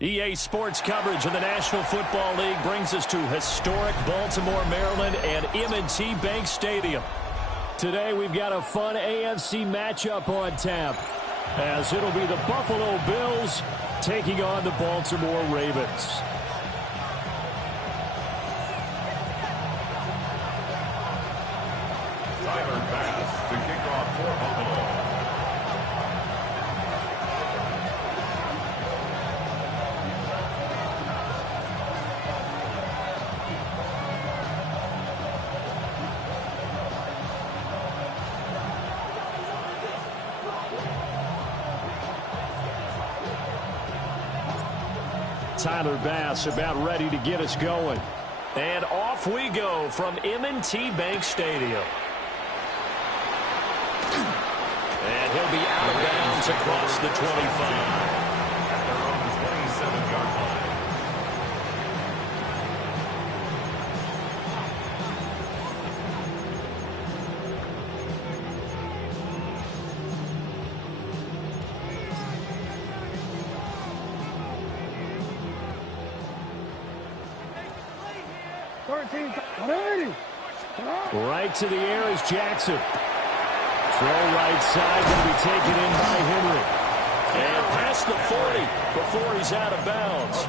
EA Sports coverage of the National Football League brings us to historic Baltimore, Maryland and M&T Bank Stadium. Today we've got a fun AFC matchup on tap, as it'll be the Buffalo Bills taking on the Baltimore Ravens. Tyler Bass to kick off for Buffalo. Tyler Bass about ready to get us going. And off we go from M&T Bank Stadium. And he'll be out of bounds across the 25. At their own 27-yard line. Right to the air is Jackson. Throw right side, going to be taken in by Henry. And past the 40 before he's out of bounds.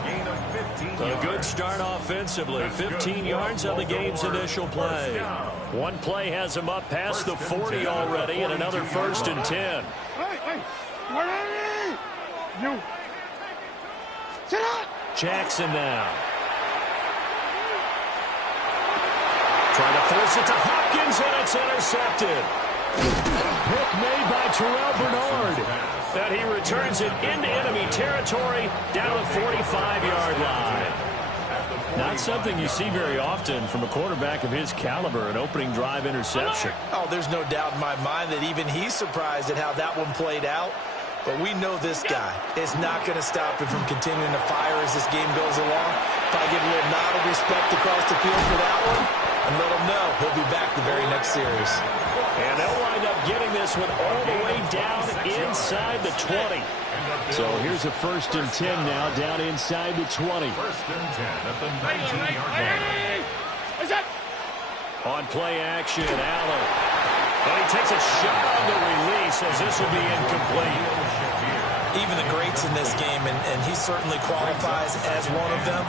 A good start offensively. 15 yards on the game's initial play. One play has him up past the 40 already, and another 1st and 10. Jackson now. Trying to force it to Hopkins, and it's intercepted. Pick made by Terrell Bernard. And he returns it into enemy territory down the 45-yard line. Not something you see very often from a quarterback of his caliber, an opening drive interception. Oh, there's no doubt in my mind that even he's surprised at how that one played out. But we know this guy is not going to stop him from continuing to fire as this game goes along. Probably give a little nod of respect across the field for that one. And let him know he'll be back the very next series. And they'll wind up getting this one all the way down inside the 20. So here's a 1st and 10 now down inside the 20. 1st and 10 at the 19-yard line. On play action, Allen. And he takes a shot on the release as this will be incomplete. Even the greats in this game, and he certainly qualifies as one of them,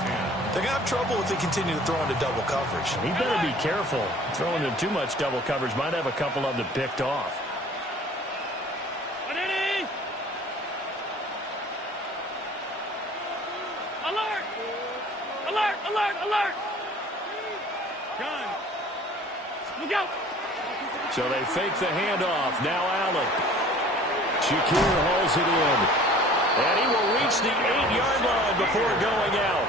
they're going to have trouble if they continue to throw into double coverage. He better be careful. Throwing in too much double coverage might have a couple of them picked off. Alert! Alert! Alert! Alert! Gun! Look out! So they fake the handoff. Now Allen. Shakir hauls it in. And he will reach the 8-yard line before going out.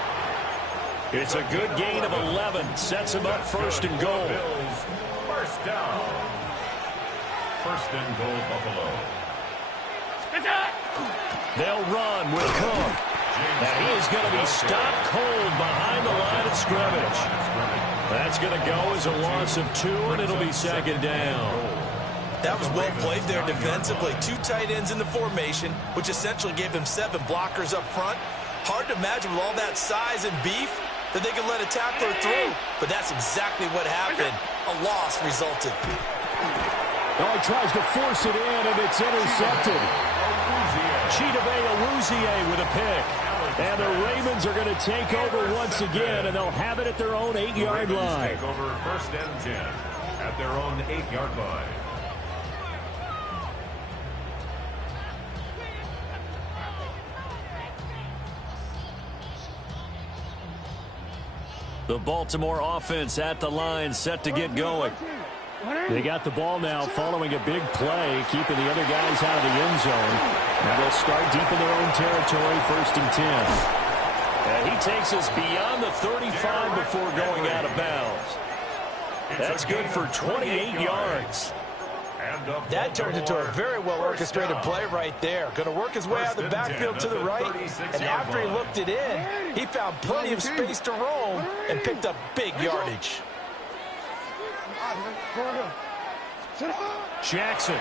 It's a good gain of 11. Sets him up 1st and goal. First down. 1st and goal, Buffalo. They'll run with Cook. And he is going to be stopped cold behind the line of scrimmage. That's going to go as a loss of 2, and it'll be 2nd down. That was well played there defensively. 2 tight ends in the formation, which essentially gave them 7 blockers up front. Hard to imagine with all that size and beef that they could let a tackler through. But that's exactly what happened. A loss resulted. Oh, he tries to force it in, and it's intercepted. Chidobe Awuzie with a pick. And the Ravens are going to take over once again, and they'll have it at their own 8-yard line. Take over 1st and 10 at their own 8-yard line. The Baltimore offense at the line, set to get going. They got the ball now following a big play, keeping the other guys out of the end zone. Now they'll start deep in their own territory, 1st and 10. And he takes us beyond the 35 before going out of bounds. That's good for 28 yards. That turned into a very well-orchestrated play right there. Going to work his way out of the backfield to the right, and after he looked it in, he found plenty of space to roam and picked up big yardage. Jackson.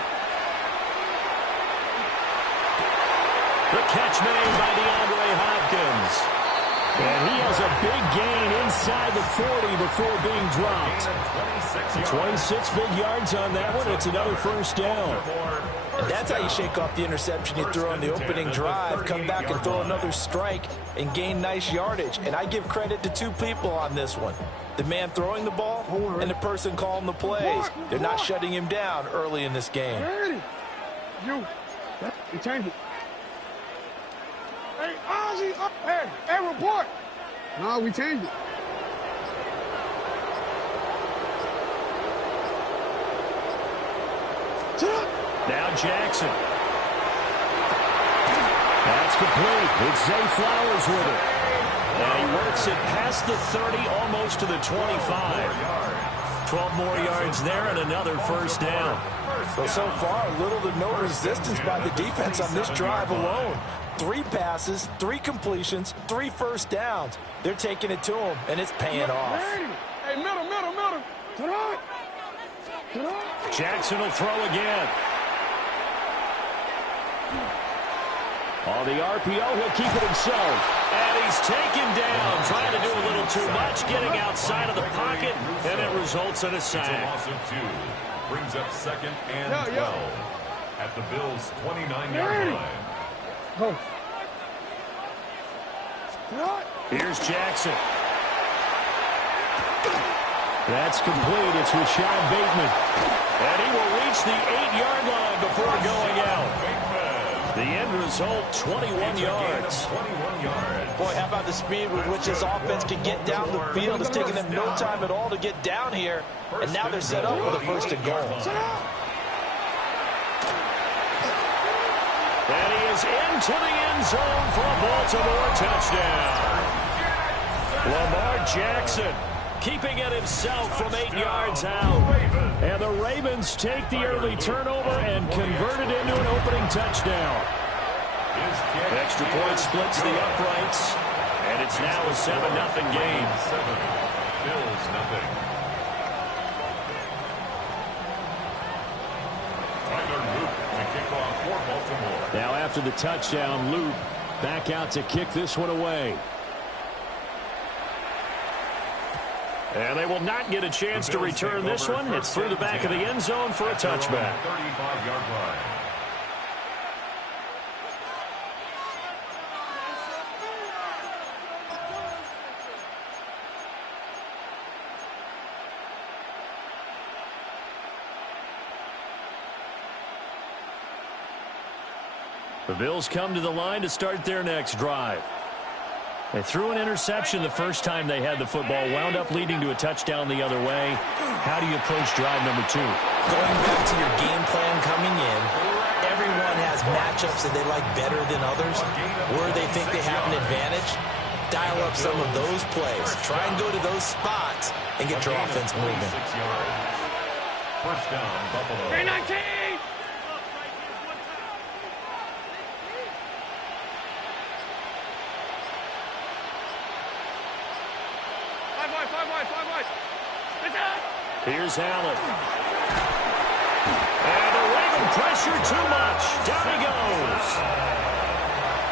The catch made by DeAndre Hopkins. And he has a big gain inside the 40 before being dropped. 26 big yards on that one. It's another first down. And that's how you shake off the interception you threw on the opening drive, come back and throw another strike and gain nice yardage. And I give credit to two people on this one. The man throwing the ball and the person calling the plays. They're not shutting him down early in this game. You change it. Hey, Ozzy, hey, report. No, we changed it. Now Jackson. That's complete. It's Zay Flowers with it. And he works it past the 30, almost to the 25. 12 more yards there and another first down. So far, little to no resistance by the defense on this drive alone. 3 passes, 3 completions, 3 first downs. They're taking it to him, and it's paying off. Hey, middle. Jackson will throw again. On the RPO, he'll keep it himself. And he's taken down, trying to do a little too much, getting outside of the pocket, and it results in a sack. Loss of 2 brings up 2nd and 12 at the Bills' 29-yard line. Here's Jackson. That's complete. It's Rashad Bateman. And he will reach the 8-yard line before going out. The end result, 21 yards. Boy, how about the speed with which this offense can get down the field? It's taking them no time at all to get down here. And now they're set up with a 1st and goal. And he is into the end zone for a Baltimore touchdown. Lamar Jackson keeping it himself from 8 yards out. And the Ravens take the early turnover and convert it into an opening touchdown. Extra point splits the uprights, and it's now a 7-0 game. Bills nothing. To kick off for Baltimore. Now after the touchdown, Loop back out to kick this one away. And they will not get a chance to return this one. It's through the back of the end zone for a touchback. 35-yard line. The Bills come to the line to start their next drive. They threw an interception the first time they had the football, wound up leading to a touchdown the other way. How do you approach drive number 2? Going back to your game plan coming in, everyone has matchups that they like better than others. Where they think they have an advantage, dial up some of those plays. Try and go to those spots and get your offense moving. 6 yards. First down, Buffalo. 319! Five wide. Here's Allen. And the Raven pressure too much. Down he goes.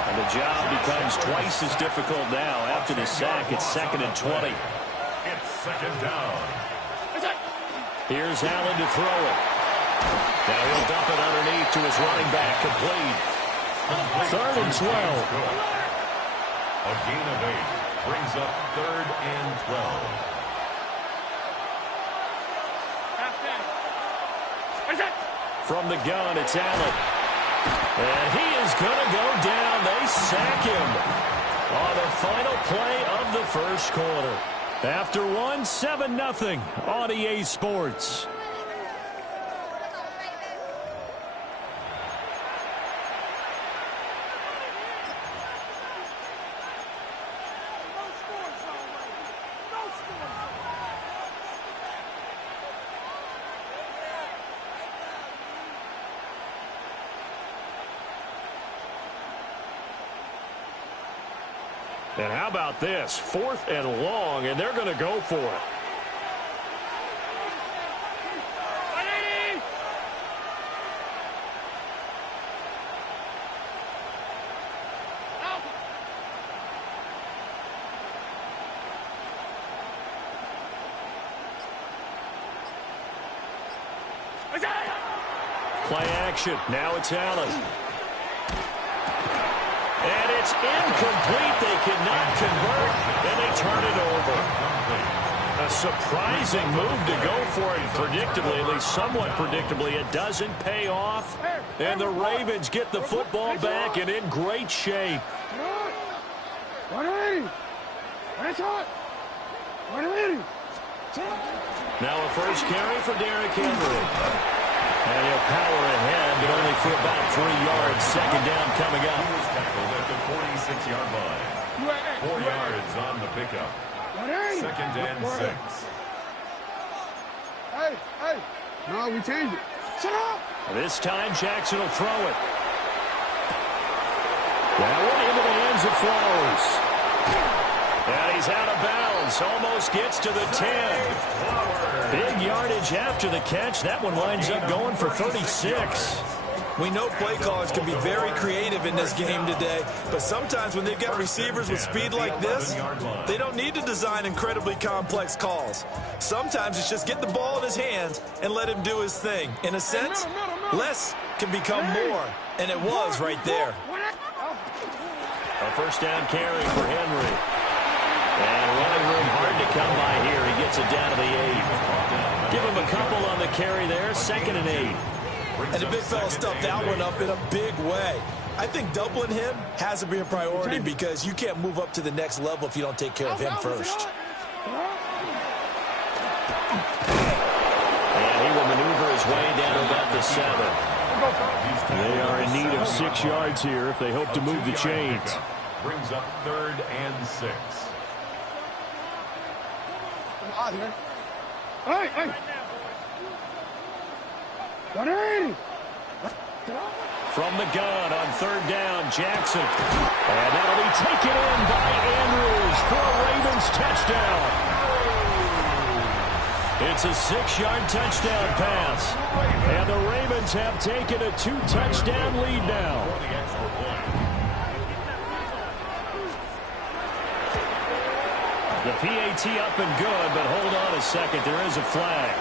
And the job becomes twice as difficult now. After the sack, it's 2nd and 20. It's 2nd down. Here's Allen to throw it. Now he'll dump it underneath to his running back. Complete. 3rd and 12. A gain of 8 brings up 3rd and 12. From the gun, it's Allen. And he is going to go down. They sack him on the final play of the first quarter. After one, 7-0 on EA Sports. And how about this? 4th and long, and they're going to go for it. Play action. Now it's Allen. And it's incomplete. They cannot convert, and they turn it over. A surprising move to go for it predictably, at least somewhat predictably. It doesn't pay off, and the Ravens get the football back and in great shape. Now a first carry for Derrick Henry. And he'll power ahead, but only for about 3 yards. Second down coming up. He was tackled at the 46-yard line. 4 yards on the pickup. Second and 6. Hey. No, we changed it. Shut up. This time Jackson will throw it. That one into the hands of Flowers. And he's out of bounds. Almost gets to the 10. Big yardage after the catch. That one winds up going for 36. We know play callers can be very creative in this game today, but sometimes when they've got receivers with speed like this, they don't need to design incredibly complex calls. Sometimes it's just get the ball in his hands and let him do his thing. In a sense, less can become more, and it was right there. A first down carry for Henry. And running room hard to come by here. He gets it down to the 8. Give him a couple on the carry there. 2nd and 8. And the big fella stuffed that one up in a big way. I think doubling him has to be a priority because you can't move up to the next level if you don't take care of him first. And he will maneuver his way down to about the 7. They are in need of 6 yards here if they hope to move the chains. Brings up 3rd and 6. Out here. Hey. From the gun on 3rd down, Jackson. And that'll be taken in by Andrews for a Ravens touchdown. It's a 6-yard touchdown pass. And the Ravens have taken a 2-touchdown lead now. The PAT up and good, but hold on a second. There is a flag.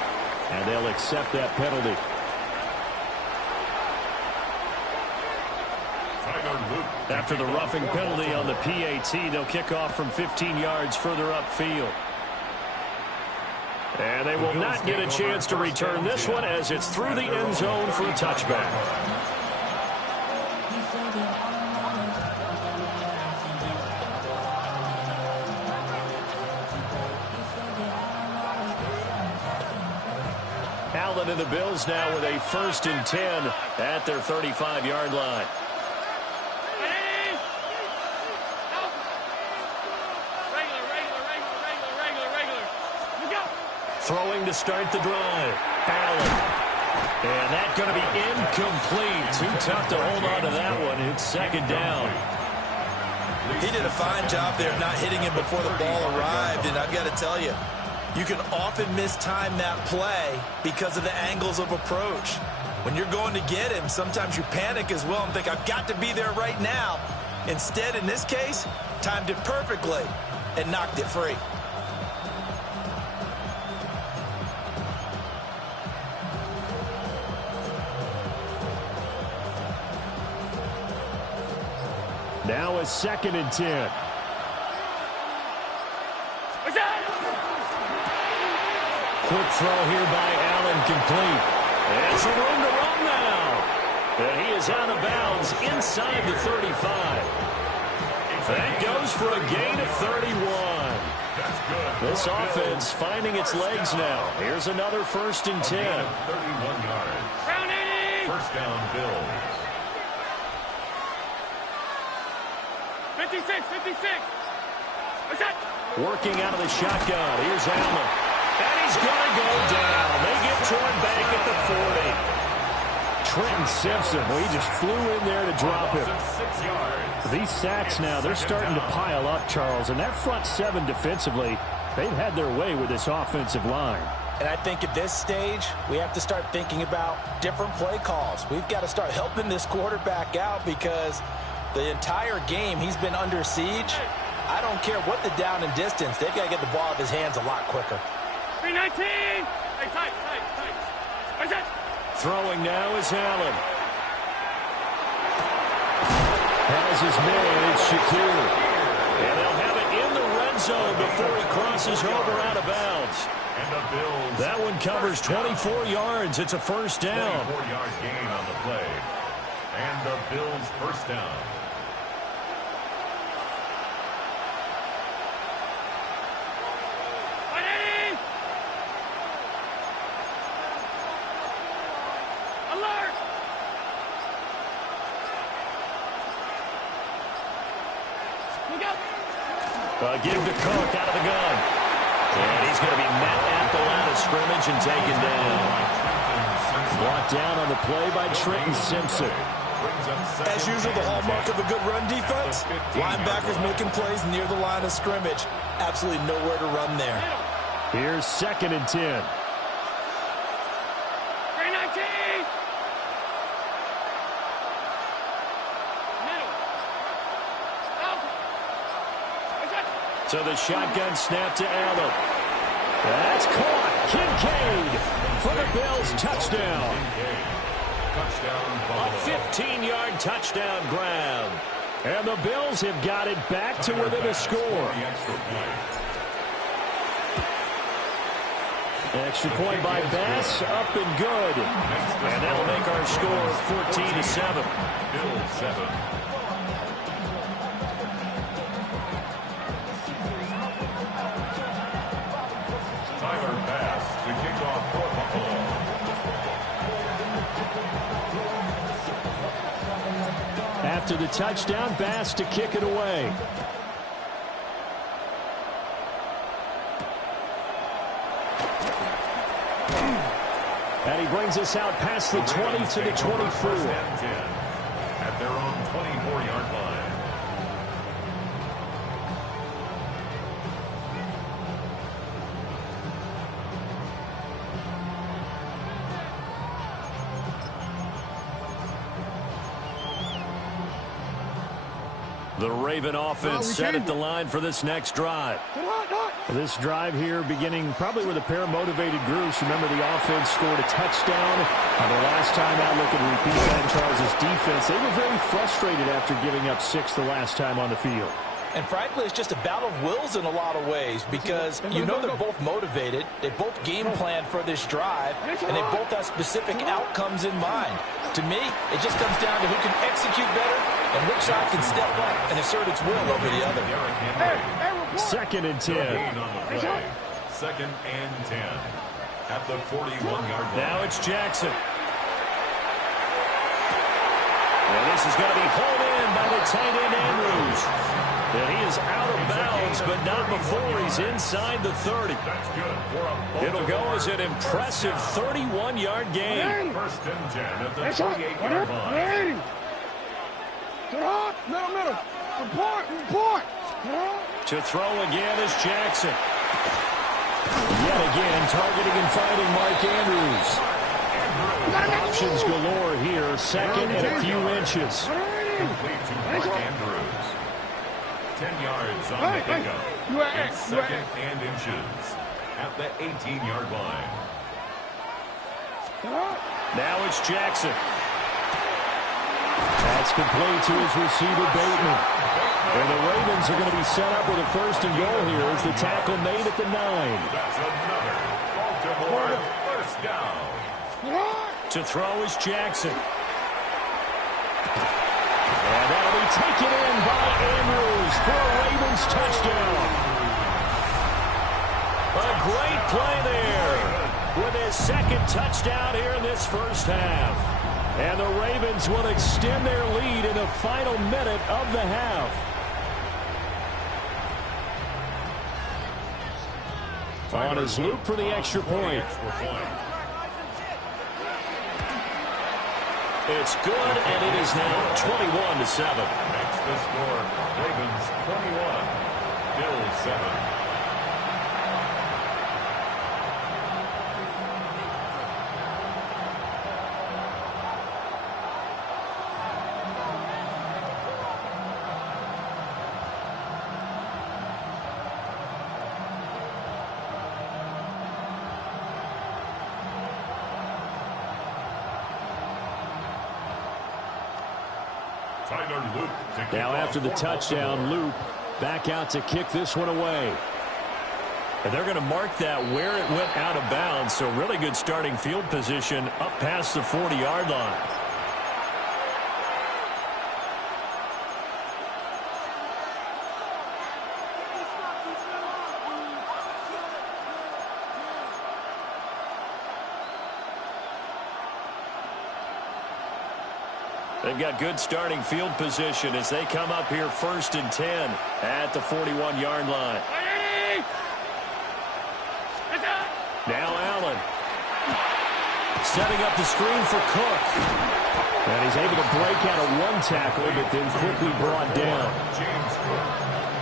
And they'll accept that penalty. After the roughing penalty on the PAT, they'll kick off from 15 yards further upfield. And they will not get a chance to return this one as it's through the end zone for a touchback. Allen and the Bills now with a 1st and 10 at their 35-yard line. Throwing to start the drive. Allen. And that's going to be incomplete. Too tough to hold on to that one. It's 2nd down. He did a fine job there not hitting him before the ball arrived, and I've got to tell you, you can often mistime that play because of the angles of approach. When you're going to get him, sometimes you panic as well and think, I've got to be there right now. Instead, in this case, timed it perfectly and knocked it free. Now a 2nd and 10. Quick throw here by Allen, complete. And some room to run now. And he is out of bounds inside the 35. That goes for a gain of 31. This offense finding its legs now. Here's another 1st and 10. 31 yards. First down, Bills. 56. Working out of the shotgun. Here's Allen. And he's going to go down. They get torn back at the 40. Trenton Simpson, well, he just flew in there to drop him. 6 yards. These sacks now, they're starting to pile up, Charles. And that front 7 defensively, they've had their way with this offensive line. And I think at this stage, we have to start thinking about different play calls. We've got to start helping this quarterback out because the entire game he's been under siege. I don't care what the down and distance. They've got to get the ball out of his hands a lot quicker. 319. Hey, tight. Throwing now is Allen. Has his man, it's Shakir. And they'll have it in the red zone before he crosses over out of bounds. And the Bills. That one covers 24 yards. It's a first down. 24-yard gain on the play. And the Bills first down. Give to Cook out of the gun. And he's going to be met at the line of scrimmage and taken down. Brought down on the play by Trenton Simpson. As usual, the hallmark of a good run defense, linebackers making plays near the line of scrimmage. Absolutely nowhere to run there. Here's 2nd and 10. So the shotgun snap to Allen. That's caught. Kincaid for the Bills touchdown. A 15-yard touchdown grab. And the Bills have got it back to within a score. Extra point by Bass, up and good. And that'll make our score 14-7. Bills 7. After the touchdown, Bass to kick it away. And he brings us out past the 20 to the 24. At their own 24-yard line. The Raven offense set at the line for this next drive. This drive here beginning probably with a pair of motivated groups. Remember, the offense scored a touchdown. And the last time out, look at repeat that in Charles' defense. They were very frustrated after giving up 6 the last time on the field. And frankly, it's just a battle of wills in a lot of ways because you know they're both motivated. They both game planned for this drive, and they both have specific outcomes in mind. To me, it just comes down to who can execute better and which side can step up and assert its will over the other. 2nd and 10. 2nd and 10. At the 41-yard line. Now it's Jackson. And this is going to be hauled in by the tight end Andrews. And he is out of bounds, but not before he's inside the 30. That's good. It'll go as an impressive 31-yard gain. 1st and 10 at the 28-yard line. Middle. Report. To throw again is Jackson. Yet again, targeting and finding Mark Andrews. Options galore here. 2nd and a few inches. Complete to Mark Andrews. 10 yards on the pickup. It's 2nd and inches at the 18-yard line. Now it's Jackson. That's complete to his receiver, Bateman. And the Ravens are going to be set up with a 1st and goal here as the tackle made at the 9. That's another Baltimore 1st down. To throw is Jackson. And that'll be taken in by Andrews for a Ravens touchdown. A great play there with his 2nd touchdown here in this first half. And the Ravens will extend their lead in the final minute of the half. On his loop for the extra point. It's good, and it is now 21-7. Makes the score Ravens 21, Bills 7. Now after the touchdown, Loop back out to kick this one away. And they're going to mark that where it went out of bounds, so really good starting field position up past the 40-yard line. They've got good starting field position as they come up here 1st and 10 at the 41-yard line. Now Allen setting up the screen for Cook. And he's able to break out of one tackle, but then quickly brought down.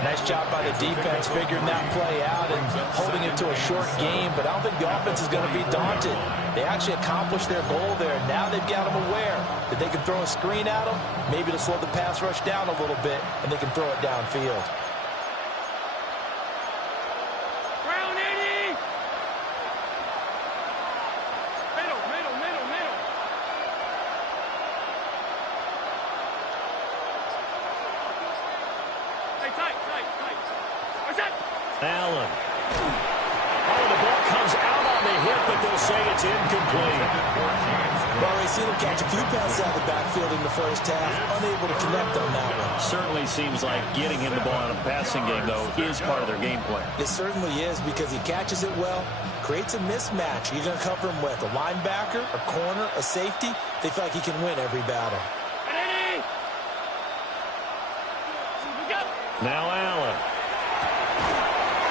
Nice job by the defense figuring that play out and holding it to a short game, but I don't think the offense is going to be daunted. They actually accomplished their goal there. Now they've got them aware that they can throw a screen at them, maybe to slow the pass rush down a little bit, and they can throw it downfield. Allen. Oh, the ball comes out on the hit, but they'll say it's incomplete. Well, we've seen him catch a few passes out of the backfield in the first half, unable to connect on that one. Certainly seems like getting him the ball in a passing game, though, is part of their game plan. It certainly is because he catches it well, creates a mismatch. You're going to cover him with a linebacker, a corner, a safety. They feel like he can win every battle. Now Allen.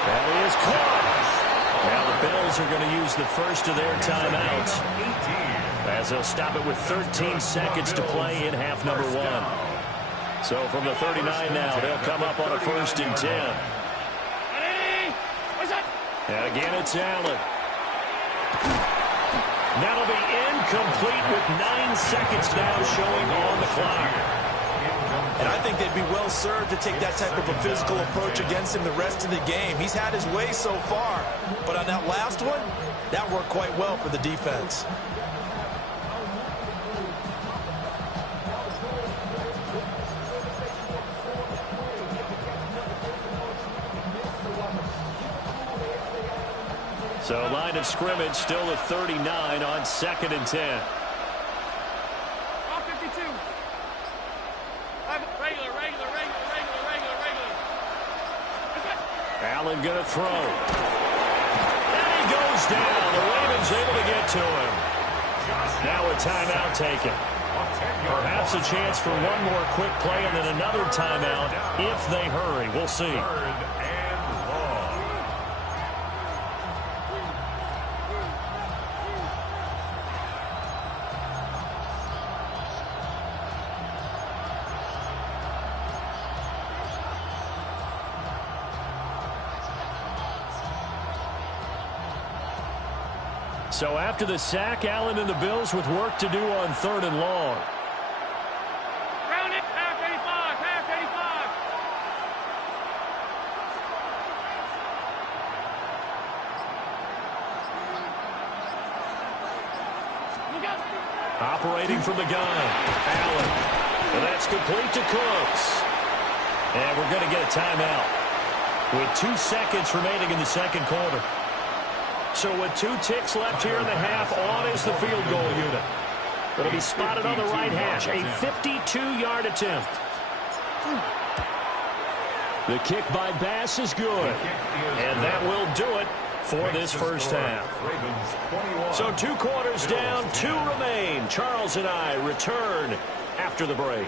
That is caught. Now the Bills are going to use the first of their timeouts as they'll stop it with 13 seconds to play in half number 1. So from the 39 now, they'll come up on a 1st and 10. And again, it's Allen. That'll be incomplete with 9 seconds now showing on the clock. And I think they'd be well served to take that type of a physical approach against him the rest of the game. He's had his way so far, but on that last one, that worked quite well for the defense. So line of scrimmage still at 39 on 2nd and 10. Allen going to throw. And he goes down. The Ravens able to get to him. Now a timeout taken. Perhaps a chance for one more quick play and then another timeout if they hurry. We'll see. So after the sack, Allen and the Bills with work to do on 3rd and long. Round it, half 85, half 85. Operating from the gun, Allen. And that's complete to Cooks. And we're going to get a timeout with 2 seconds remaining in the second quarter. So with 2 ticks left here in the half, on is the field goal unit. It'll be spotted on the right hash, a 52-yard attempt. The kick by Bass is good, and that will do it for this first half. So 2 quarters down, 2 remain. Charles and I return after the break.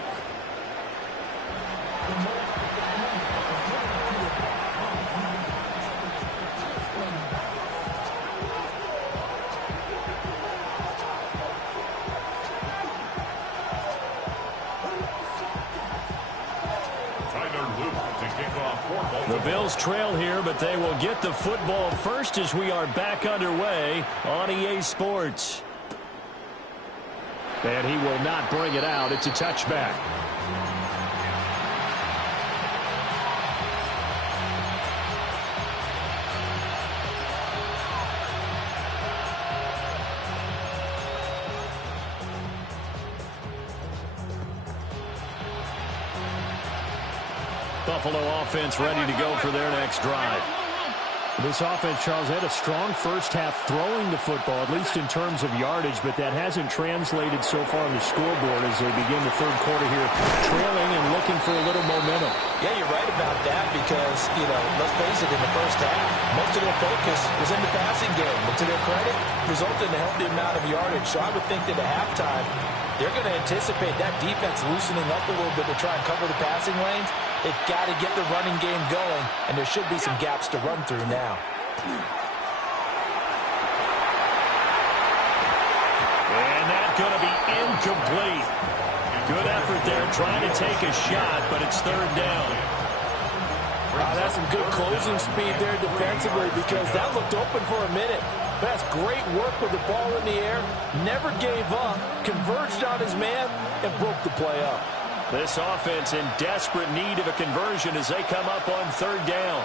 The Bills trail here, but they will get the football first as we are back underway on EA Sports. And he will not bring it out. It's a touchback. Buffalo offense ready to go for their next drive. This offense, Charles, had a strong first half throwing the football, at least in terms of yardage, but that hasn't translated so far on the scoreboard as they begin the third quarter here, trailing and looking for a little momentum. Yeah, you're right about that because, let's face it, in the first half, most of their focus was in the passing game. But to their credit, resulted in a healthy amount of yardage. So I would think that at halftime, they're going to anticipate that defense loosening up a little bit to try and cover the passing lanes. They've got to get the running game going, and there should be some gaps to run through now. And that's going to be incomplete. Good effort there trying to take a shot, but it's third down. That's some good closing speed there defensively because that looked open for a minute. That's great work with the ball in the air. Never gave up, converged on his man, and broke the play up. This offense in desperate need of a conversion as they come up on third down.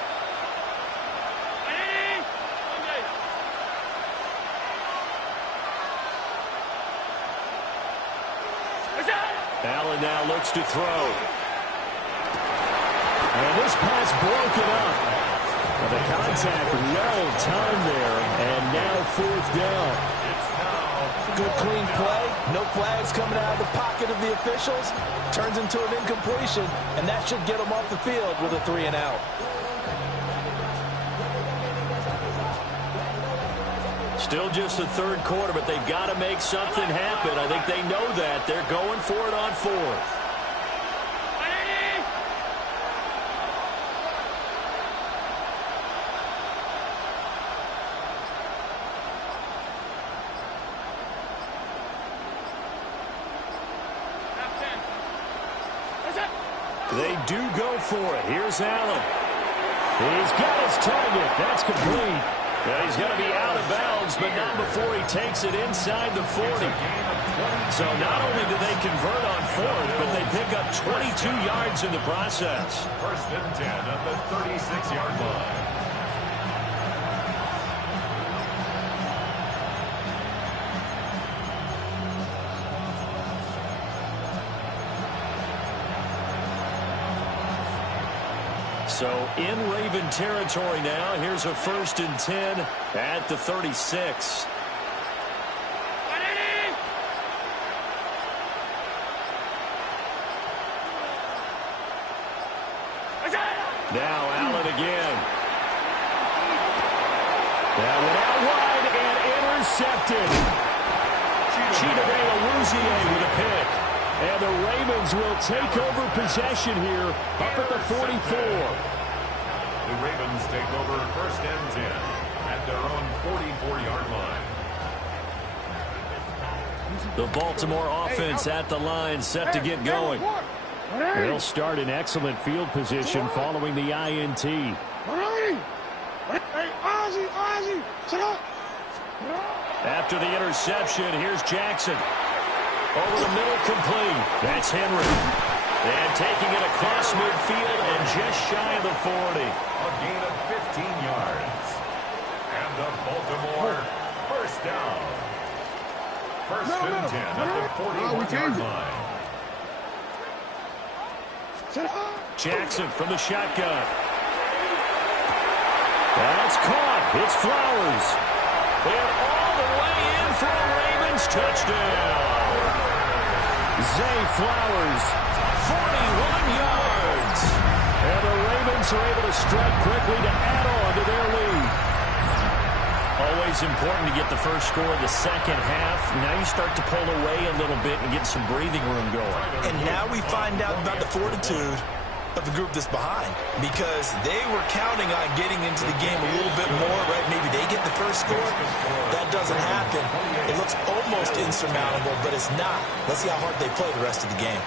Allen now looks to throw. And this pass broken up. Well, the contact well timed there, and now fourth down. Good clean play. No flags coming out of the pocket of the officials. Turns into an incompletion, and that should get them off the field with a 3-and-out. Still just the third quarter, but they've got to make something happen. I think they know that. They're going for it on fourth. They do go for it. Here's Allen. He's got his target. That's complete. Yeah, he's going to be out of bounds, but not before he takes it inside the 40. So not only do they convert on fourth, but they pick up 22 yards in the process. First and 10 at the 36-yard line. So in Raven territory now. Here's a first and 10 at the 36. Now Allen again. That went out wide and intercepted. Chidobe with a pick. And the Ravens will take over possession here up at the 44. The Ravens take over first and 10 at their own 44-yard line. The Baltimore offense at the line, set to get going. They'll start in excellent field position following the INT. After the interception, here's Jackson. Over the middle, complete. That's Henry. And taking it across midfield and just shy of the 40. A gain of 15 yards. And the Baltimore first down. First and 10 at the 41-yard line. Jackson from the shotgun. That's caught. It's Flowers. And all the way in for a Ravens touchdown. Zay Flowers, 41 yards. And the Ravens are able to strike quickly to add on to their lead. Always important to get the first score of the second half. Now you start to pull away a little bit and get some breathing room going. And now we find out about the fortitude of the group that's behind, because they were counting on getting into the game a little bit more, right? Maybe they get the first score. That doesn't happen. It looks almost insurmountable, but it's not. Let's see how hard they play the rest of the game.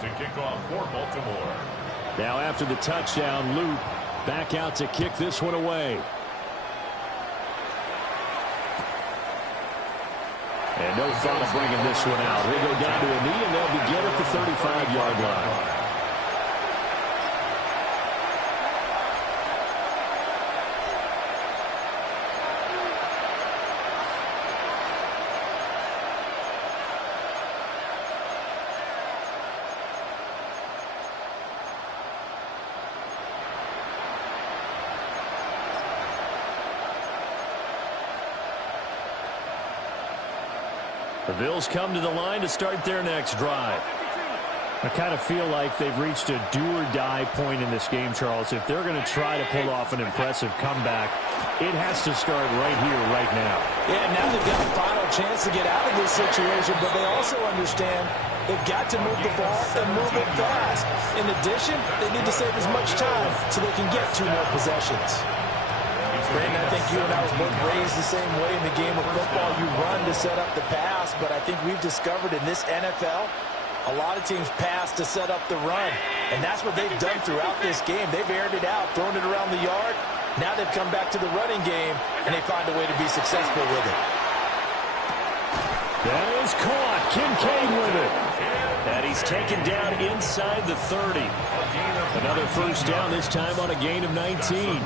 To kick off for Baltimore. Now after the touchdown, Loop back out to kick this one away. And no thought of bringing this one out. He'll go down to a knee, and they'll begin at the 35-yard line. The Bills come to the line to start their next drive. I kind of feel like they've reached a do-or-die point in this game, Charles. If they're going to try to pull off an impressive comeback, it has to start right here, right now. Yeah, now they've got a final chance to get out of this situation, but they also understand they've got to move the ball and move it fast. In addition, they need to save as much time so they can get 2 more possessions. Brandon, I think you and I were both raised the same way in the game of football. You run to set up the pass, but I think we've discovered in this NFL, a lot of teams pass to set up the run, and that's what they've done throughout this game. They've aired it out, thrown it around the yard. Now they've come back to the running game, and they find a way to be successful with it. That is caught. Kincaid with it. And he's taken down inside the 30. Another first down, this time on a gain of 19.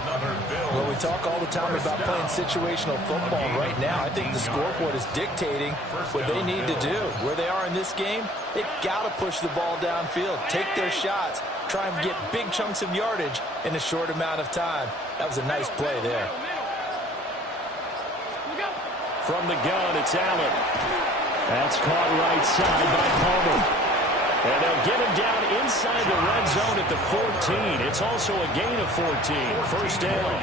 Well, we talk all the time about playing situational football. Right now, I think the scoreboard is dictating what they need to do. Where they are in this game, they've got to push the ball downfield, take their shots, try and get big chunks of yardage in a short amount of time. That was a nice play there. From the gun, it's Allen. That's caught right side by Palmer. And they'll get him down inside the red zone at the 14. It's also a gain of 14. First down.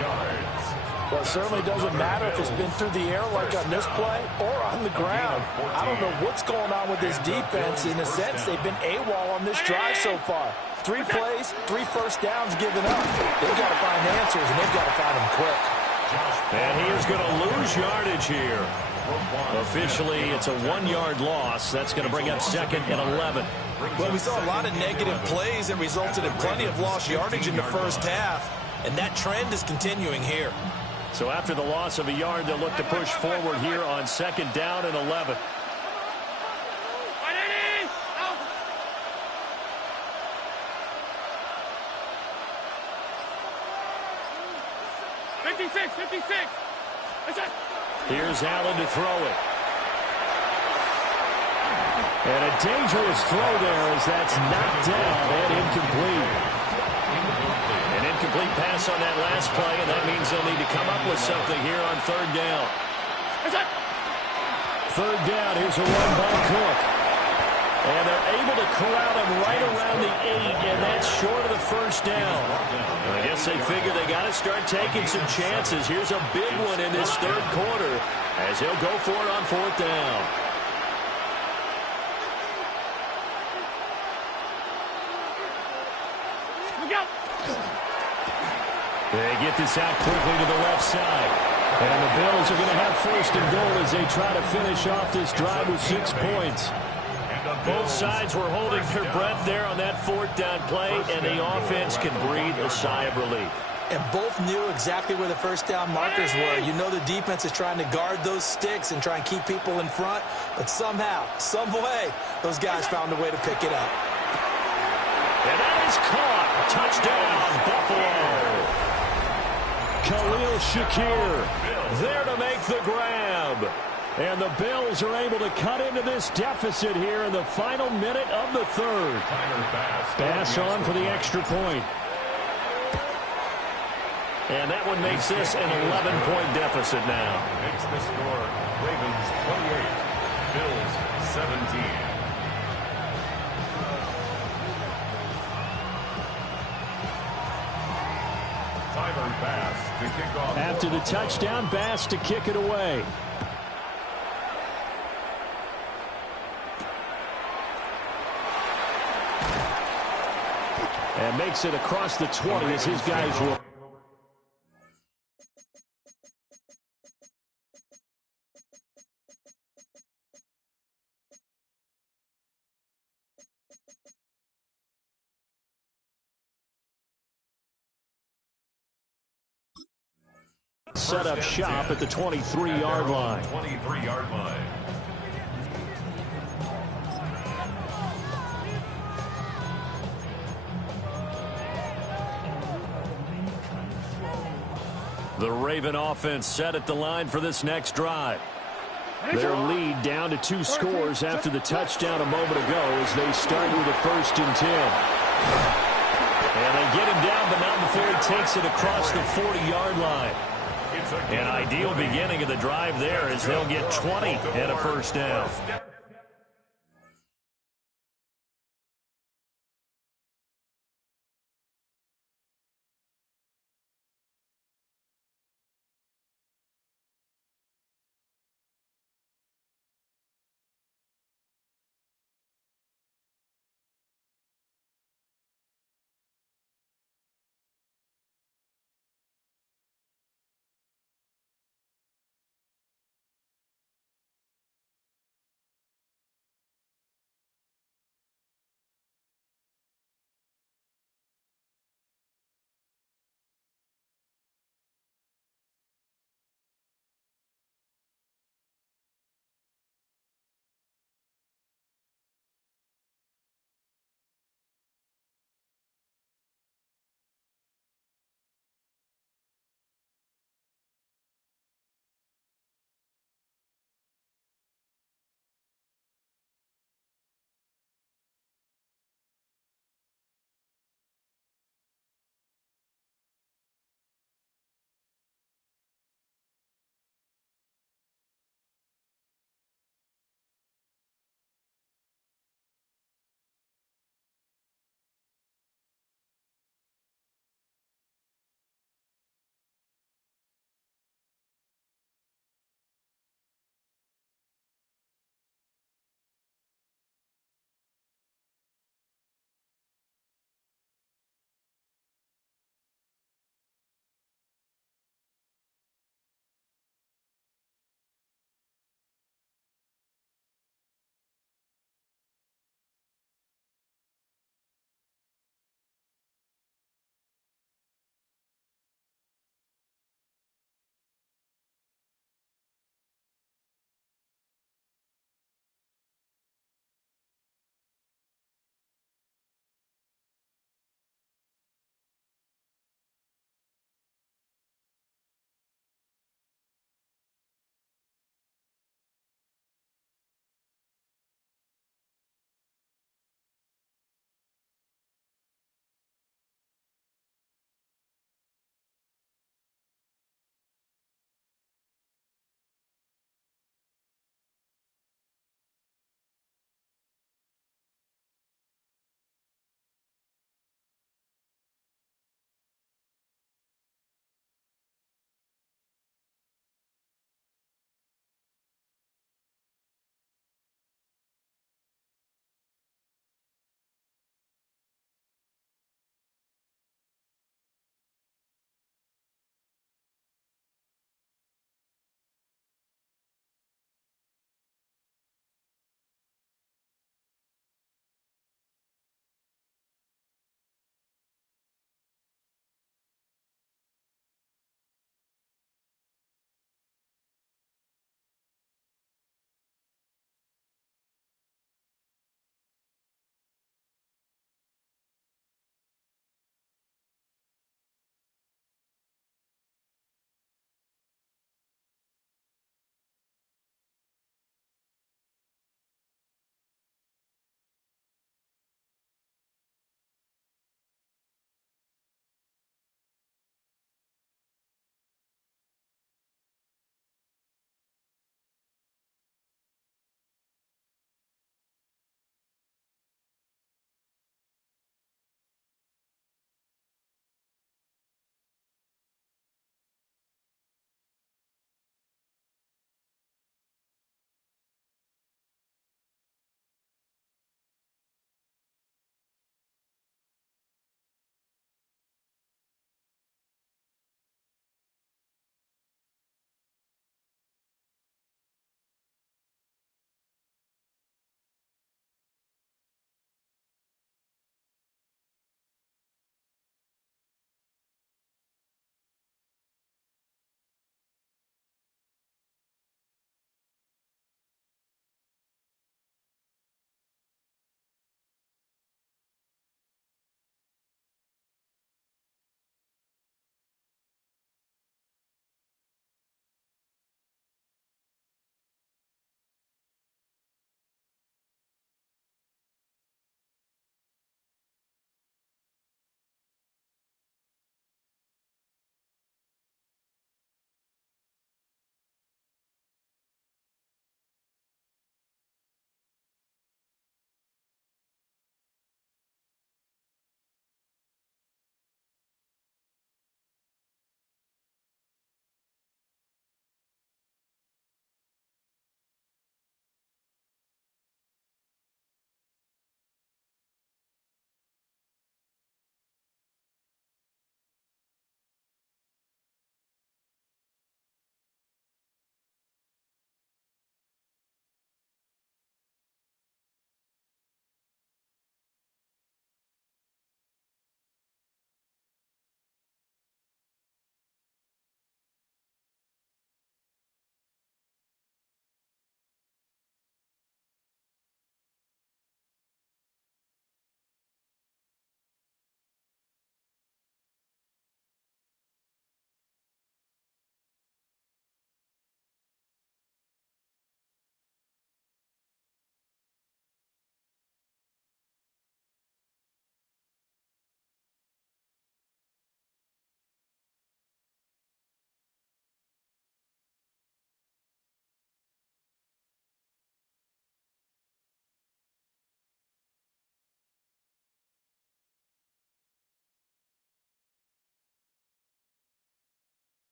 Well, it certainly doesn't matter if it's been through the air like on this play or on the ground. I don't know what's going on with this defense. In a sense, they've been AWOL on this drive so far. 3 plays, 3 first downs given up. They've got to find answers, and they've got to find them quick. And he is going to lose yardage here. Officially, it's a 1-yard loss. That's going to bring up second and 11. Well, we saw a lot of negative plays that resulted in plenty of lost yardage in the first half, and that trend is continuing here. So after the loss of a yard, they'll look to push forward here on second down and 11. Here's Allen to throw it. And a dangerous throw there as that's knocked down and incomplete. An incomplete pass on that last play, and that means they'll need to come up with something here on third down. Third down, here's a run by Cook. And they're able to corral him right around the 8, and that's short of the first down. I guess they figure they got to start taking some chances. Here's a big one in this third quarter as he'll go for it on fourth down. They get this out quickly to the left side. And the Bills are going to have first and goal as they try to finish off this drive with 6 points. Both sides were holding their breath there on that fourth down play, and the offense can breathe a sigh of relief. And both knew exactly where the first down markers were. You know the defense is trying to guard those sticks and try and keep people in front, but somehow, some way, those guys found a way to pick it up. And that is caught. Touchdown, Buffalo. Khalil Shakir there to make the grab. And the Bills are able to cut into this deficit here in the final minute of the third. Bass on for the extra point. And that one makes this an 11-point deficit now. Makes the score Ravens 28, Bills 17. Bass to kick off. After the touchdown, Bass to kick it away. And makes it across the 20 as his guys will. Set up shop at the 23-yard line. 23-yard line. The Raven offense set at the line for this next drive. Their lead down to 2 scores after the touchdown a moment ago as they start with a 1st and 10. And they get him down, but not before he takes it across the 40-yard line. An ideal beginning of the drive there as they'll get 20 and a first down.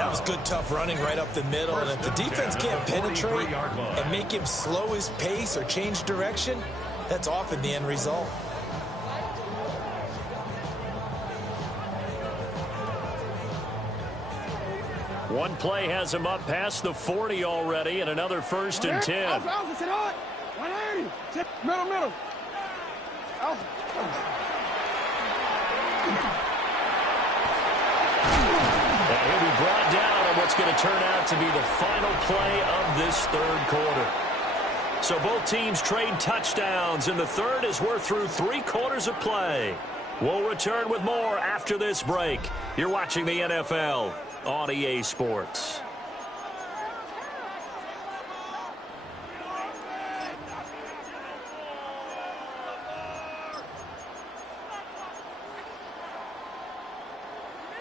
That was good, tough running right up the middle. And if the defense can't penetrate and make him slow his pace or change direction, that's often the end result. One play has him up past the 40 already, and another 1st and 10. Middle. And he'll be brought down on what's going to turn out to be the final play of this 3rd quarter. So both teams trade touchdowns, and the 3rd as we're through 3 quarters of play. We'll return with more after this break. You're watching the NFL on EA Sports.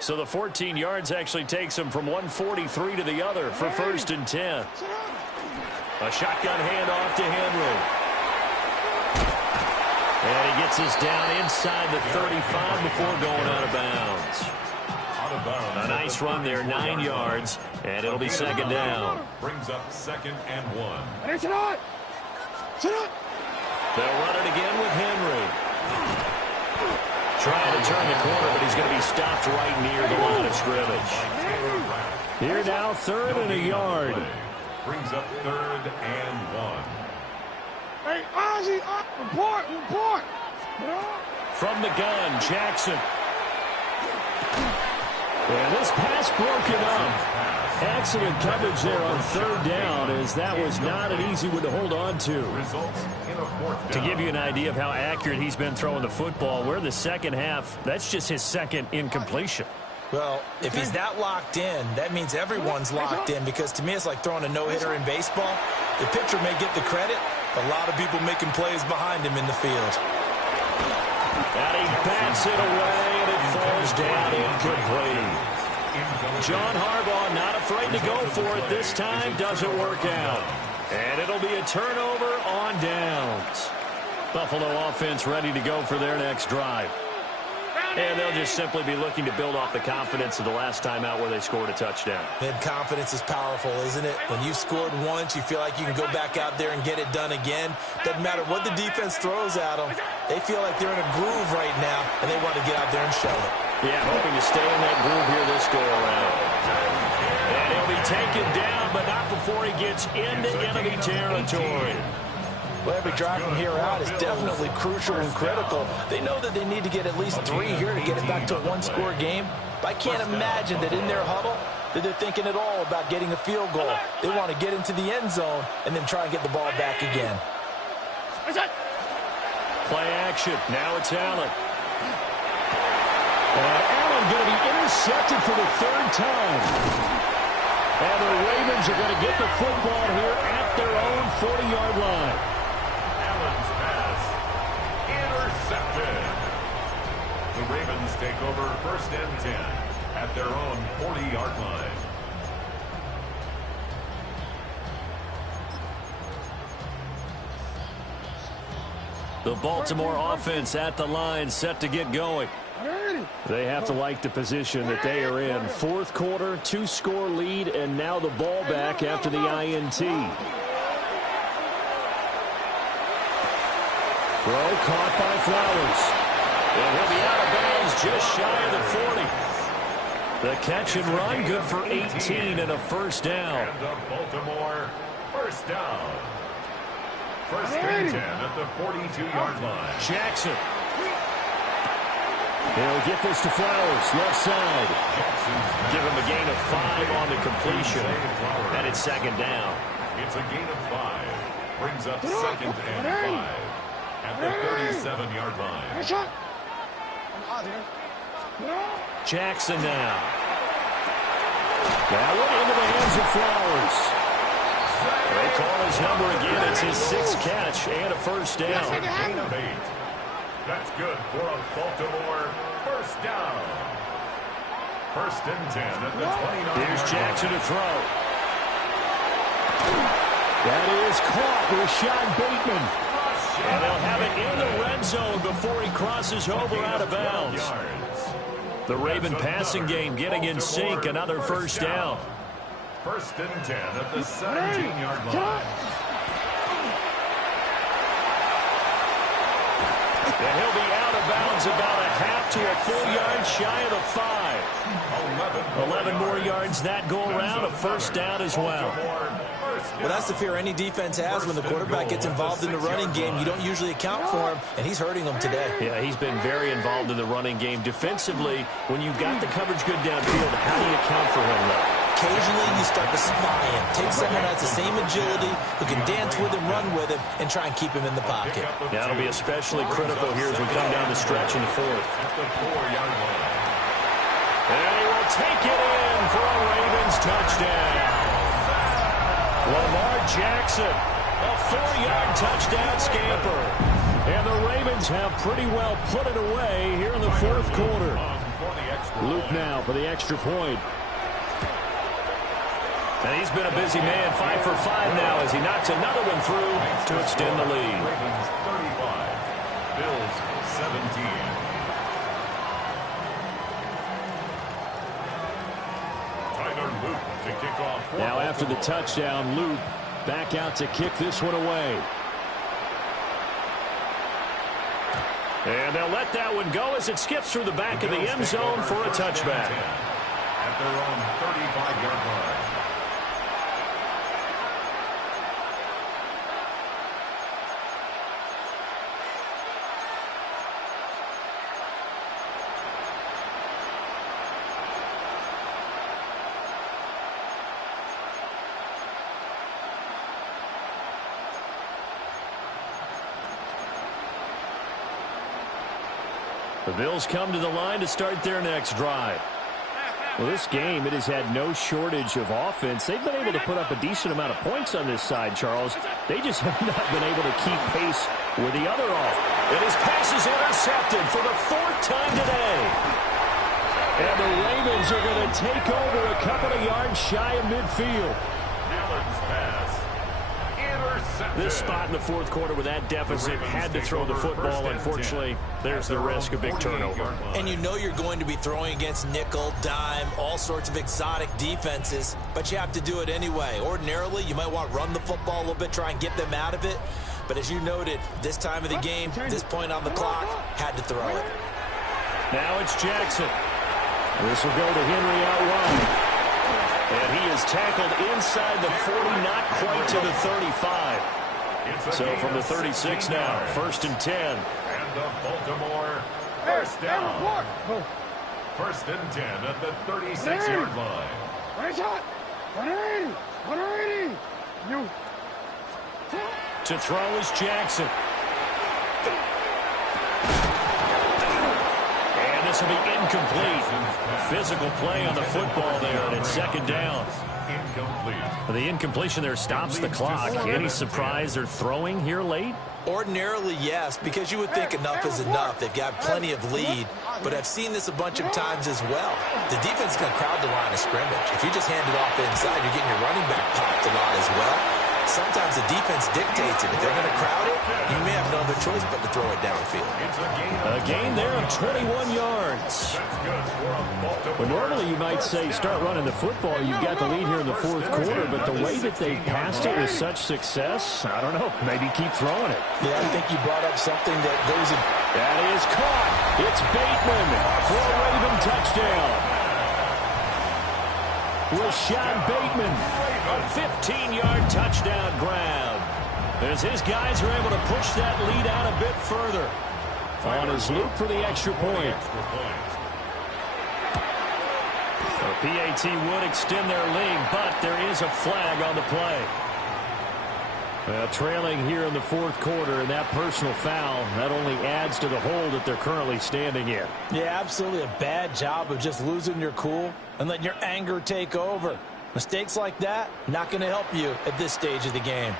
So the 14 yards actually takes him from 143 to the other for 1st and 10. A shotgun handoff to Henry. And he gets us down inside the 35 before going out of bounds. A nice run there, 9 yards, and it'll be 2nd down. Brings up 2nd and 1. They'll run it again with Henry. Trying to turn the corner, but he's going to be stopped right near the line of scrimmage. Here now, 3rd and a yard. Brings up 3rd and 1. Hey, Ozzy, report. From the gun, Jackson. And this pass broken up. Excellent coverage there on 3rd down, as that was not an easy one to hold on to. To give you an idea of how accurate he's been throwing the football, we're the 2nd half. That's just his 2nd incompletion. Well, if he's that locked in, that means everyone's locked in, because to me it's like throwing a no-hitter in baseball. The pitcher may get the credit, a lot of people making plays behind him in the field. And he bats it away, and it falls down incomplete. John Harbaugh not afraid to go for it this time. Doesn't work out. And it'll be a turnover on downs. Buffalo offense ready to go for their next drive. And they'll just simply be looking to build off the confidence of the last time out where they scored a touchdown. And confidence is powerful, isn't it? When you've scored once, you feel like you can go back out there and get it done again. Doesn't matter what the defense throws at them. They feel like they're in a groove right now, and they want to get out there and show it. Yeah, hoping to stay in that groove here this go-around. And he'll be taken down, but not before he gets into enemy territory. Well, every drive from here out is definitely crucial and critical. They know that they need to get at least 3 here to get it back to a one-score game. But I can't imagine that in their huddle that they're thinking at all about getting a field goal. They want to get into the end zone and then try and get the ball back again. Play action. Now it's Allen. And Allen going to be intercepted for the 3rd time. And the Ravens are going to get the football here at their own 40-yard line. Allen's pass intercepted. The Ravens take over 1st and 10 at their own 40-yard line. The Baltimore offense at the line, set to get going. They have to like the position that they are in. 4th quarter, 2-score lead, and now the ball back after the INT. Throw caught by Flowers. And he'll be out of bounds just shy of the 40. The catch and run, good for 18 and a 1st down. And the Baltimore 1st down. 1st and 10 at the 42-yard line. Jackson. He'll get this to Flowers, left side. Give him a gain of 5 on the completion. And it's 2nd down. It's a gain of 5. Brings up 2nd and 5 at the 37-yard line. Jackson now. That one into the hands of Flowers. They call his number again. It's his 6th catch and a 1st down. Gain of 8. That's good for a Baltimore 1st down. 1st and 10 at the 29. Here's Jackson to throw. That is caught. Rashad Bateman. And they'll have it in the red zone before he crosses over out of bounds. The Raven passing game getting in sync. Another first down. 1st and 10 at the 17-yard line. And he'll be out of bounds about a half to a full yard shy of the 5. 11 more yards that go around. A first down as well. Well, that's the fear any defense has when the quarterback gets involved in the running game. You don't usually account for him, and he's hurting them today. Yeah, he's been very involved in the running game. Defensively, when you've got the coverage good downfield, how do you account for him, though? Occasionally, you start to spy him. Take someone that has the same agility, who can dance with him, run with him, and try and keep him in the pocket. Yeah, that'll be especially critical here as we come down the stretch in the 4th. At the 4-yard line. And he will take it in for a Ravens touchdown. Lamar Jackson, a 4-yard touchdown scamper. And the Ravens have pretty well put it away here in the 4th quarter. Luke now for the extra point. And he's been a busy man, 5 for 5 now as he knocks another one through to extend the lead. Ravens 35, Bills 17. To kick off. Now after the touchdown, Luke back out to kick this one away. And they'll let that one go as it skips through the back of the end zone for a touchback. At their own 35-yard line. The Bills come to the line to start their next drive. Well, this game, it has had no shortage of offense. They've been able to put up a decent amount of points on this side, Charles. They just have not been able to keep pace with the other offense. And his pass is intercepted for the 4th time today. And the Ravens are going to take over a couple of yards shy of midfield. Allen's pass. Intercepted. This spot in the 4th quarter with that deficit had to throw the football. Unfortunately, there's the risk of big turnover. And you know you're going to be throwing against nickel, dime, all sorts of exotic defenses, but you have to do it anyway. Ordinarily, you might want to run the football a little bit, try and get them out of it. But as you noted, this time of the game, this point on the clock, had to throw it. Now it's Jackson. This will go to Henry out wide. And he is tackled inside the 40, not quite to the 35. So from the 36 now, 1st and 10. And the Baltimore first down. 1st and 10 at the 36-yard line. One shot. 180. 180. You. To throw is Jackson. And this will be incomplete. Physical play on the football there, and it's 2nd down. Incomplete. The incompletion there stops the clock. Any surprise they're throwing here late? Ordinarily, yes, because you would think enough is enough. They've got plenty of lead, but I've seen this a bunch of times as well. The defense is going to crowd the line of scrimmage. If you just hand it off inside, you're getting your running back popped a lot as well. Sometimes the defense dictates it. If they're going to crowd it, you may have no other choice but to throw it downfield. A gain there of 21 yards. Well, normally you might say start running the football. You've got the lead here in the 4th quarter, but the way that they passed it with such success, I don't know, maybe keep throwing it. Yeah, I think you brought up something that goes in. That is caught. It's Bateman for a Raven touchdown. Rashad Bateman, a 15-yard touchdown grab. As his guys are able to push that lead out a bit further. On his loop for the extra point. The PAT would extend their lead, but there is a flag on the play. Trailing here in the 4th quarter, and that personal foul, that only adds to the hole that they're currently standing in. Yeah, absolutely a bad job of just losing your cool and letting your anger take over. Mistakes like that, not going to help you at this stage of the game.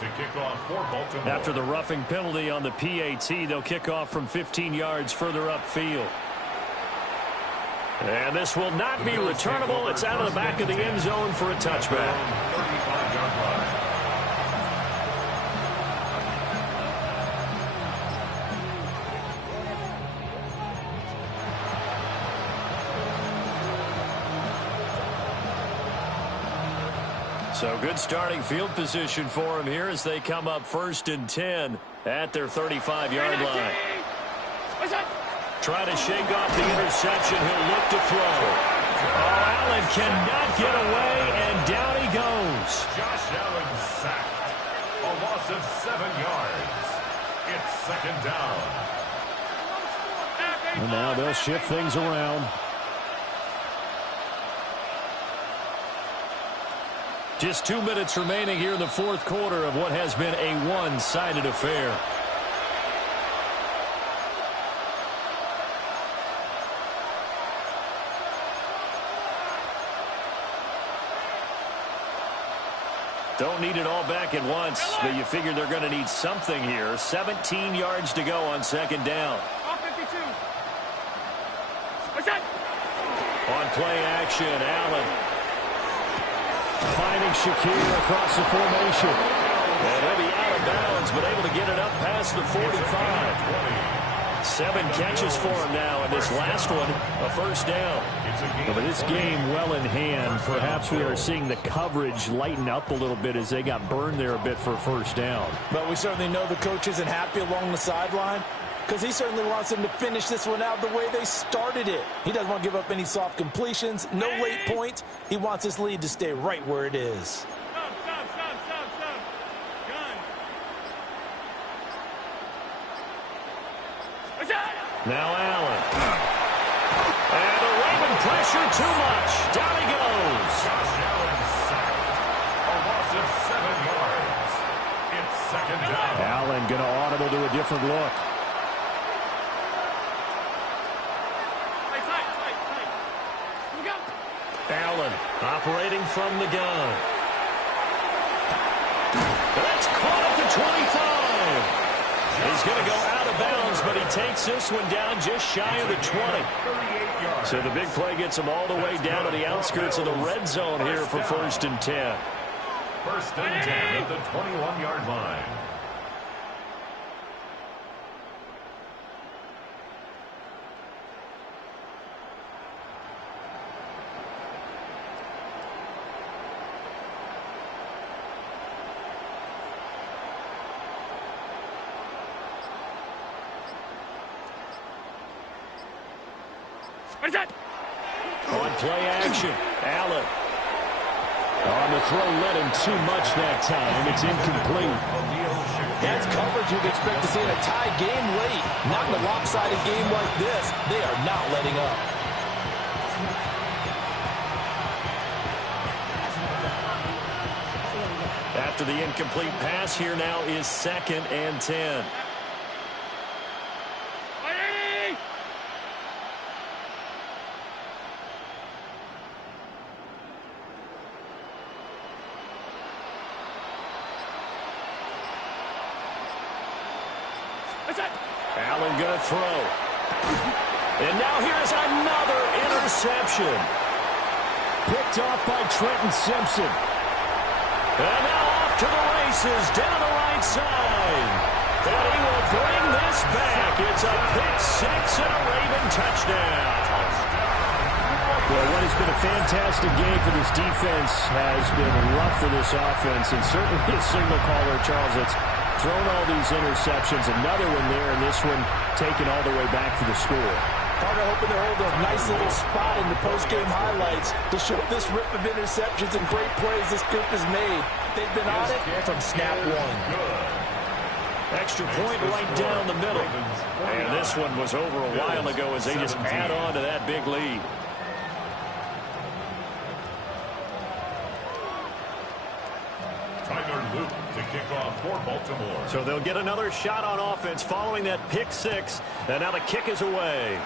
To kick off for Baltimore. After the roughing penalty on the PAT, they'll kick off from 15 yards further upfield. And this will not be returnable. It's out of the back of the end zone for a touchback. So good starting field position for him here as they come up 1st and 10 at their 35-yard line. Try to shake off the interception. He'll look to throw. Oh, Allen cannot get away, and down he goes. Josh Allen sacked. A loss of 7 yards. It's 2nd down. And now they'll shift things around. Just 2 minutes remaining here in the 4th quarter of what has been a one-sided affair. Don't need it all back at once, but you figure they're going to need something here. 17 yards to go on 2nd down. On play action, Allen finding Shakir across the formation. And he'll be out of bounds, but able to get it up past the 45. 7 catches for him now, and this last one, a 1st down. But this game well in hand. Perhaps we are seeing the coverage lighten up a little bit as they got burned there a bit for 1st down. But we certainly know the coach isn't happy along the sideline because he certainly wants them to finish this one out the way they started it. He doesn't want to give up any soft completions, no late points. He wants his lead to stay right where it is. Now Allen. And the Raven pressure too much. Down he goes. Josh Allen sacked. A loss of 7 yards. It's 2nd down. Allen going to audible to a different look. Allen operating from the gun. That's caught at the 25. He's going to go out of bounds, but he takes this one down just shy of the 20. So the big play gets him all the way down to the outskirts of the red zone here for 1st and 10. 1st and 10 at the 21-yard line. On play action, Allen. On the throw, led him too much that time. It's incomplete. That's coverage you'd expect to see in a tie game late. Not in a lopsided game like this. They are not letting up. After the incomplete pass, here now is 2nd and 10. Allen going to throw. And now here's another interception. Picked off by Trenton Simpson. And now off to the races down the right side. And he will bring this back. It's a pick 6 and a Raven touchdown. Well, what has been a fantastic game for this defense has been rough for this offense. And certainly a signal caller, Charles, that's thrown all these interceptions. Another one there, and this one taken all the way back for the score. Carter hoping to hold a nice little spot in the post-game highlights to show this rip of interceptions and great plays this group has made. They've been on it from snap one. Extra point right down the middle. And this one was over a while ago as they just add on to that big lead. To kick off for Baltimore. So they'll get another shot on offense following that pick 6. And now the kick is away.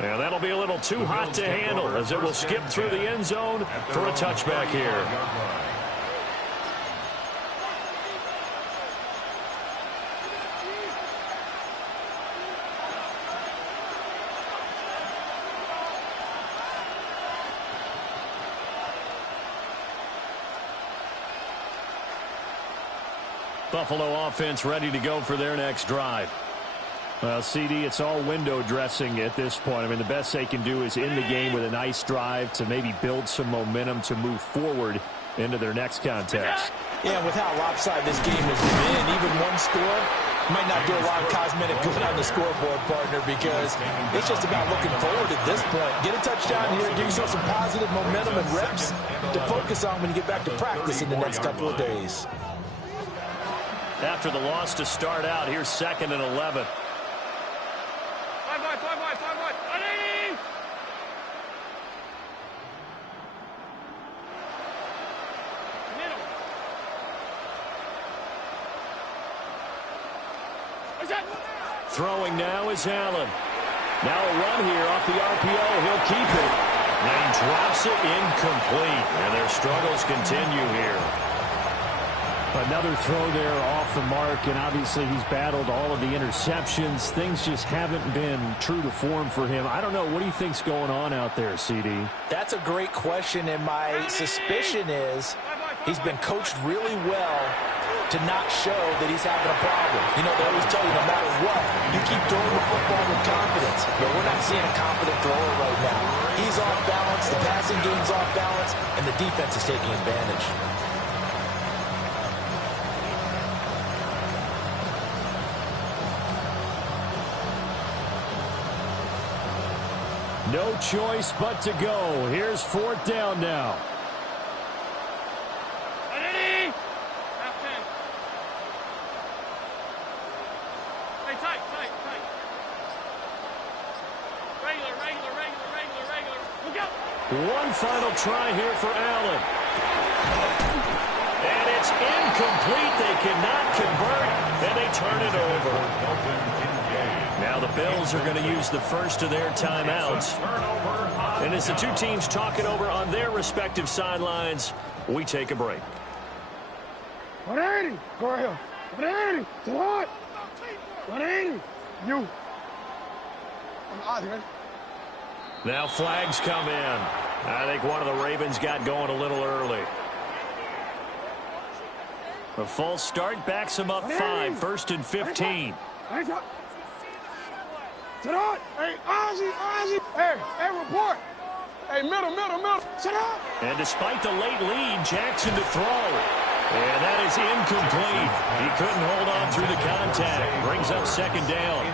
And that'll be a little too hot to handle as it will skip through the end zone for a touchback here. Buffalo offense ready to go for their next drive. Well, CD, it's all window dressing at this point. I mean, the best they can do is end the game with a nice drive to maybe build some momentum to move forward into their next contest. Yeah, with how lopsided this game has been, even one score might not do a lot of cosmetic good on the scoreboard, partner, because it's just about looking forward at this point. Get a touchdown here, give yourself some positive momentum and reps to focus on when you get back to practice in the next couple of days. After the loss to start out, here's 2nd and 11. Throwing now is Allen. Now a run here off the RPO. He'll keep it. And he drops it incomplete. And their struggles continue here. Another throw there off the mark, and obviously he's battled all of the interceptions. Things just haven't been true to form for him. I don't know. What do you think's going on out there, CD? That's a great question, and my suspicion is he's been coached really well to not show that he's having a problem. You know, they always tell you no matter what, you keep throwing the football with confidence. But we're not seeing a confident thrower right now. He's off balance, the passing game's off balance, and the defense is taking advantage. No choice but to go. Here's 4th down now. One final try here for Allen. And it's incomplete. They cannot convert, and they turn it over. Now the Bills are going to use the first of their timeouts. And as the two teams talk it over on their respective sidelines, we take a break. 180. Go right here. 180. To what? 180. You. Now flags come in. I think one of the Ravens got going a little early. A false start backs them up 5. 1st and 15. Hey, Ozzy. Hey, report. Hey, middle. Sit up. And despite the late lead, Jackson to throw. And that is incomplete. He couldn't hold on through the contact. Brings up 2nd down.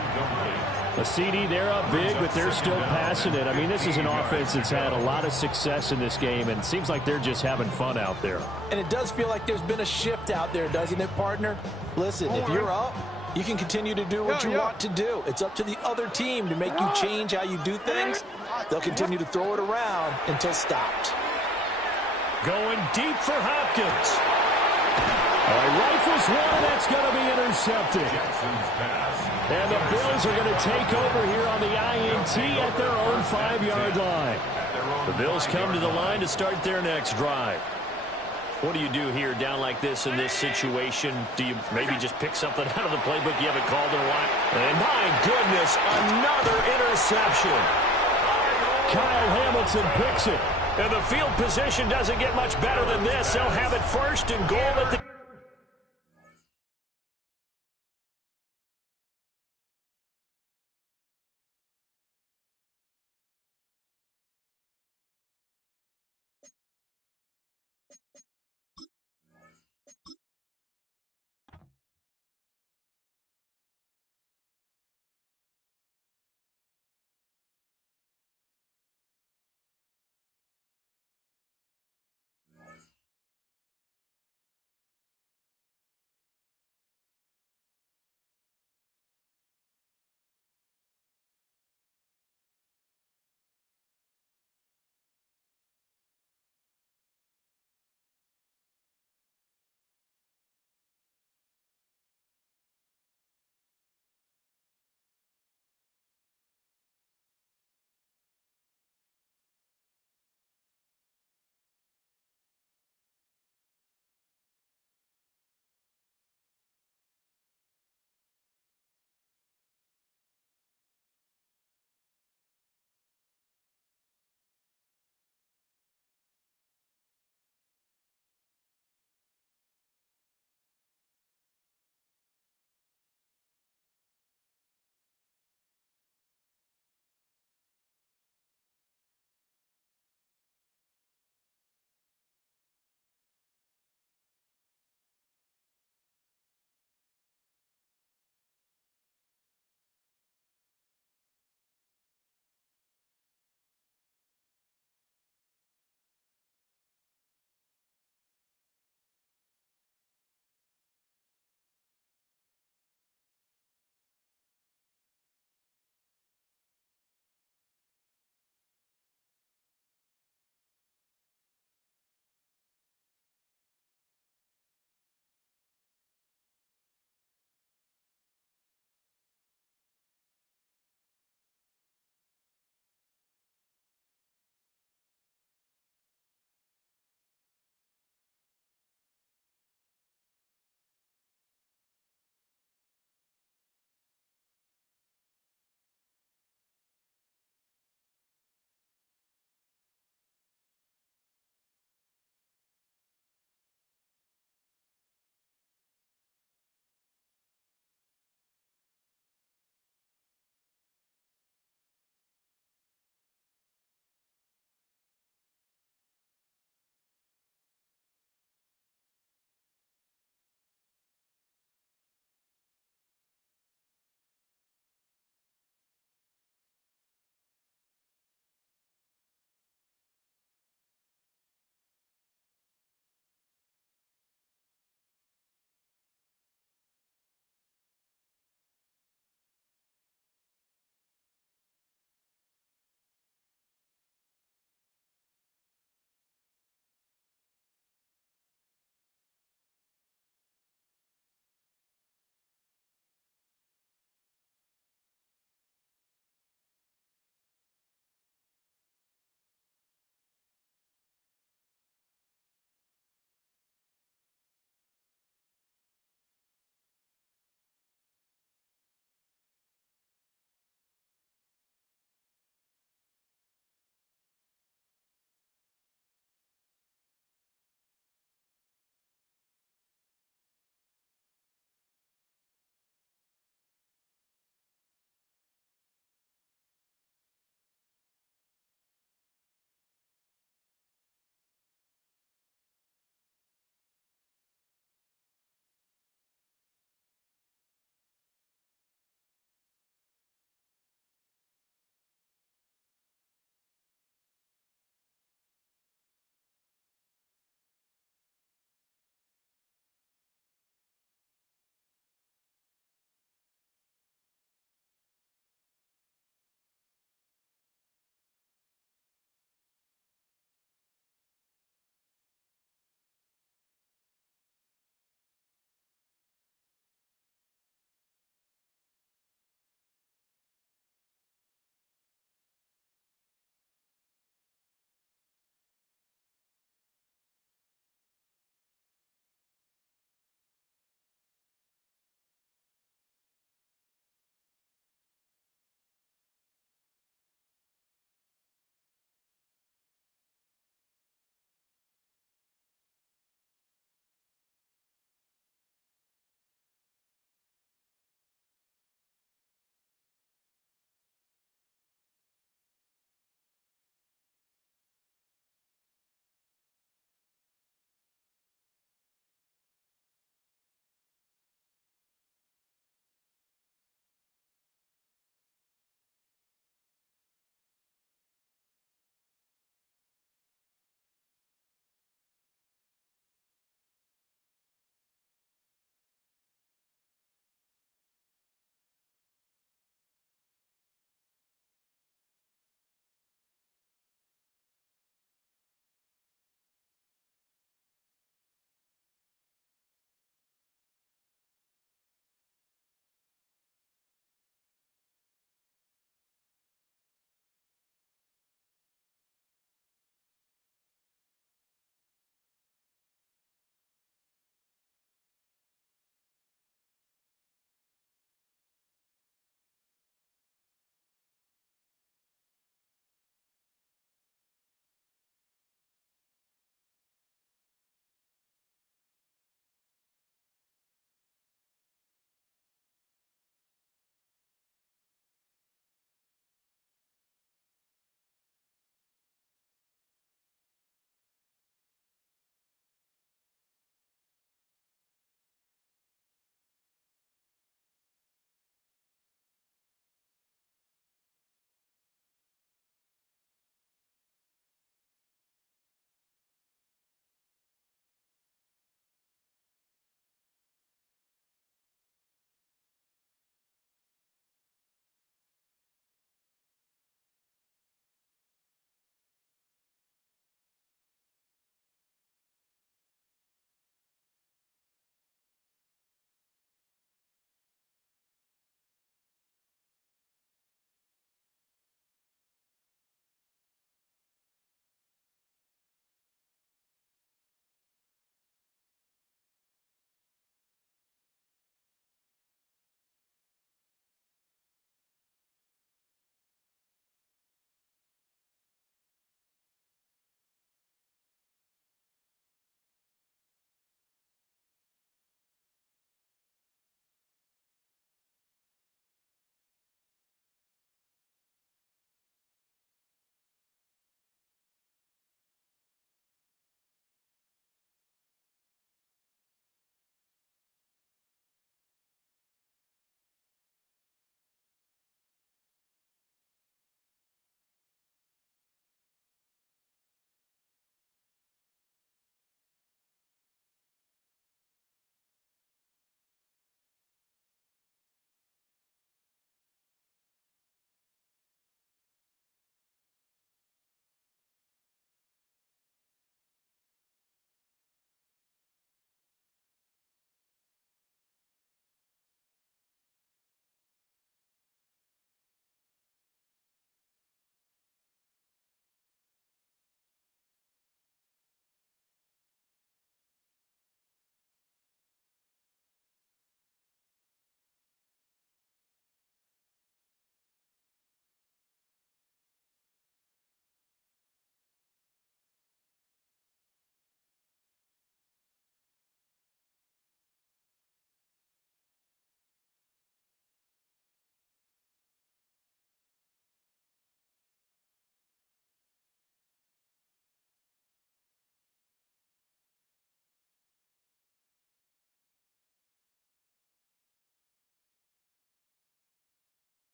The CD, they're up big, but they're still passing it. I mean, this is an offense that's had a lot of success in this game, and it seems like they're just having fun out there. And it does feel like there's been a shift out there, doesn't it, partner? Listen, if you're up, you can continue to do what you want to do. It's up to the other team to make you change how you do things. They'll continue to throw it around until stopped. Going deep for Hopkins. Rifles one, that's going to be intercepted. And the Bills are going to take over here on the INT at their own 5-yard line. The Bills come to the line to start their next drive. What do you do here down like this in this situation? Do you maybe just pick something out of the playbook you haven't called in a while? And my goodness, another interception. Kyle Hamilton picks it. And the field position doesn't get much better than this. They'll have it 1st and goal at the